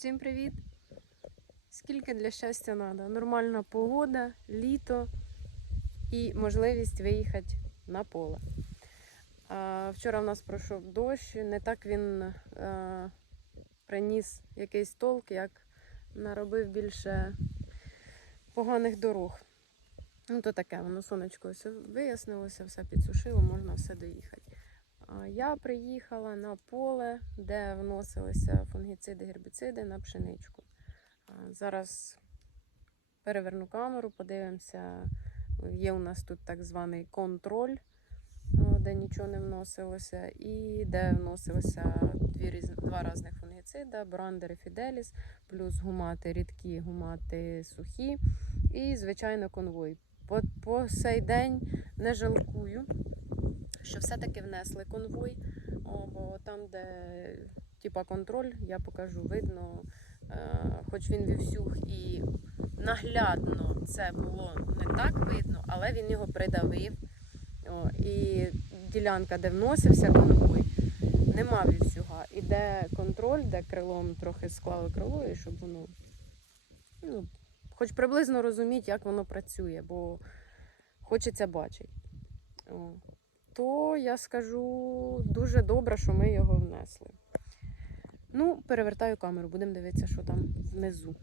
Всім привіт! Скільки для щастя треба? Нормальна погода, літо і можливість виїхати на поле. Вчора в нас пройшов дощ, не так він а, приніс якийсь толк, як наробив більше поганих дорог. Ну, то таке, воно сонечко все вияснилося, все підсушило, можна все доїхати. Я приїхала на поле, де вносилися фунгіциди, гербіциди на пшеничку. Зараз переверну камеру, подивимося. Є у нас тут так званий контроль, де нічого не вносилося, і де вносилися дві два різних фунгіцида, брандер і фіделіс, плюс гумати рідкі, гумати сухі, і, звичайно, конвой. По, по сей день не жалкую що все-таки внесли конвой, о, бо там, де типа контроль, я покажу, видно, е, хоч він вівсюх і наглядно це було не так видно, але він його придавив. О, і ділянка, де вносився конвой, нема вівсюга. І де контроль, де крилом трохи склали крило, і щоб воно ну, хоч приблизно розуміти, як воно працює, бо хочеться бачити. То я скажу дуже добре, що ми його внесли. Ну, перевертаю камеру, будемо дивитися, що там внизу.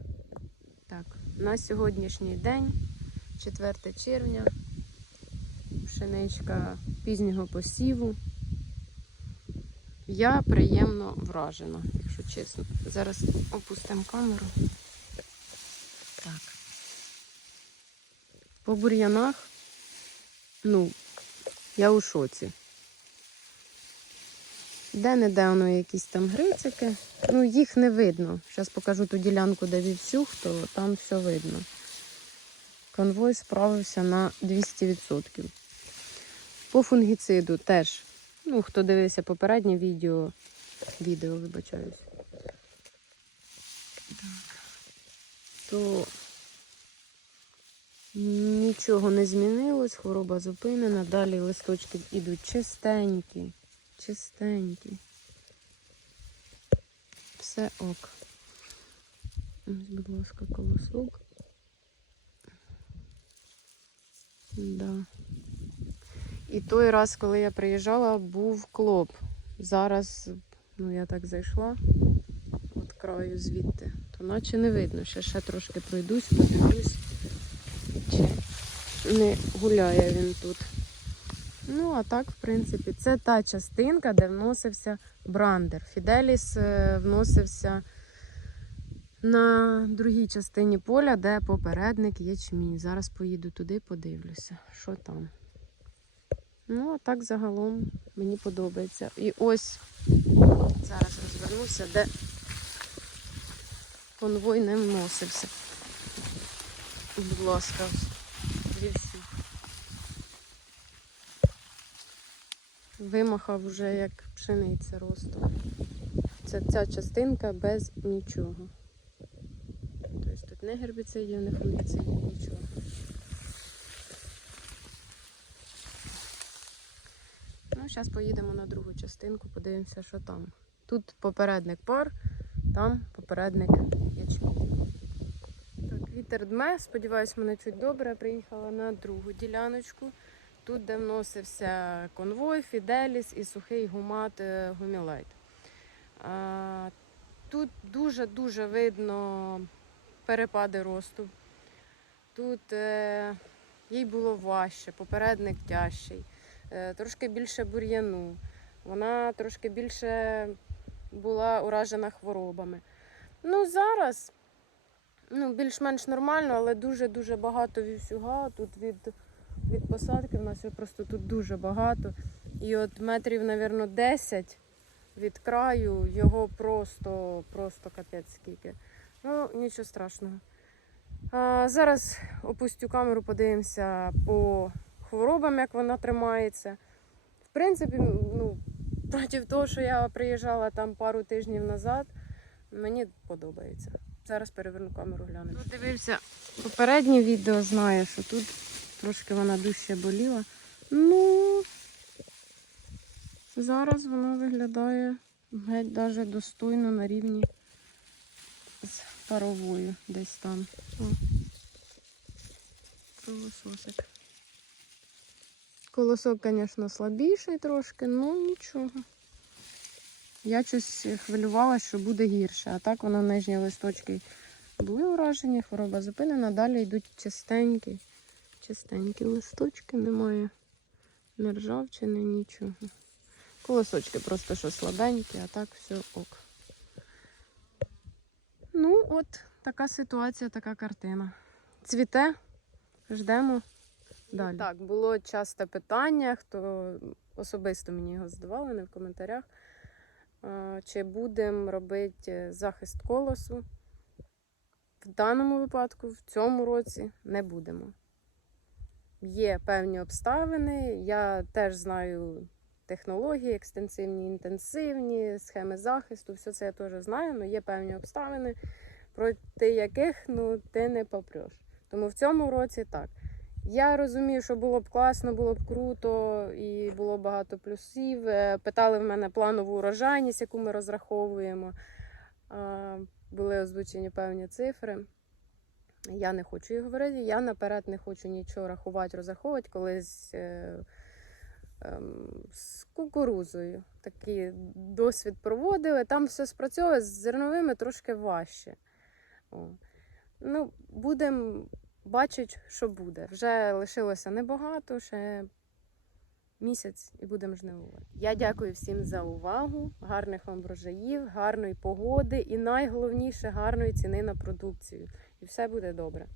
Так, на сьогоднішній день, 4 червня, пшеничка пізнього посіву. Я приємно вражена, якщо чесно. Зараз опустимо камеру. Так. По бур'янах, ну, я у шоці. Де-не-де воно якісь там грицики. Ну, їх не видно. Зараз покажу ту ділянку, де вівсюх, то там все видно. Конвой справився на 200%. По фунгіциду теж. Ну, хто дивився попереднє відео, відео, вибачаюсь. Так. То Нічого не змінилось, хвороба зупинена. Далі листочки йдуть чистенькі, чистенькі. Все ок. Ось, будь ласка, колосок. Да. І той раз, коли я приїжджала, був клоп. Зараз, ну я так зайшла от краю звідти, то наче не видно. Ще ще трошки пройдусь, подивлюсь не гуляє він тут. Ну, а так, в принципі, це та частинка, де вносився брандер. Фіделіс е, вносився на другій частині поля, де попередник ячмінь. Зараз поїду туди, подивлюся, що там. Ну, а так загалом мені подобається. І ось зараз розвернуся, де конвой не вносився. Будь ласка, вівсі. Вимахав вже як пшениця росту. Це ця частинка без нічого. Тобто тут не гербіцидів, не фунгіцидів, нічого. Ну, зараз поїдемо на другу частинку, подивимося, що там. Тут попередник пар, там попередник вітер дме, сподіваюсь, мене чуть добре. Приїхала на другу діляночку. Тут, де вносився конвой, Фіделіс і сухий гумат е, гумілайт. Тут дуже-дуже видно перепади росту. Тут е, їй було важче, попередник тяжчий, е, трошки більше бур'яну. Вона трошки більше була уражена хворобами. Ну, зараз ну, більш-менш нормально, але дуже-дуже багато вівсюга. Тут від від посадки в нас його просто тут дуже багато. І от метрів, мабуть, 10 від краю його просто просто капець скільки. Ну, нічого страшного. А, Зараз опустю камеру, подивимося по хворобам, як вона тримається. В принципі, ну, проти того, що я приїжджала там пару тижнів назад, мені подобається. Зараз переверну камеру гляну. Хто дивився попереднє відео, знає, що тут трошки вона дужче боліла. Ну, зараз вона виглядає геть даже достойно на рівні з паровою десь там. О. Колососик. Колосок, звісно, слабіший трошки, ну нічого. Я щось хвилювалася, що буде гірше, а так воно нижні листочки були уражені, хвороба зупинена, далі йдуть чистенькі. Чистенькі листочки, немає не ржавчини, нічого. Колосочки просто що слабенькі, а так все ок. Ну, от така ситуація, така картина. Цвіте, ждемо далі. Так, було часто питання, хто особисто мені його задавали, не в коментарях. Чи будемо робити захист колосу? В даному випадку, в цьому році, не будемо. Є певні обставини. Я теж знаю технології, екстенсивні, інтенсивні, схеми захисту, все це я теж знаю, але є певні обставини, проти яких ну, ти не попреш. Тому в цьому році так. Я розумію, що було б класно, було б круто і було багато плюсів. Е, Питали в мене планову урожайність, яку ми розраховуємо. Були озвучені певні цифри. Я не хочу їх говорити. Я наперед не хочу нічого рахувати, розраховувати. Колись е, ем, з кукурузою такий досвід проводили. Там все спрацьовує, з зерновими трошки важче. Ну, будемо бачити, що буде. Вже лишилося небагато, ще місяць і будемо жнивувати. Я дякую всім за увагу, гарних вам врожаїв, гарної погоди і найголовніше гарної ціни на продукцію. І все буде добре.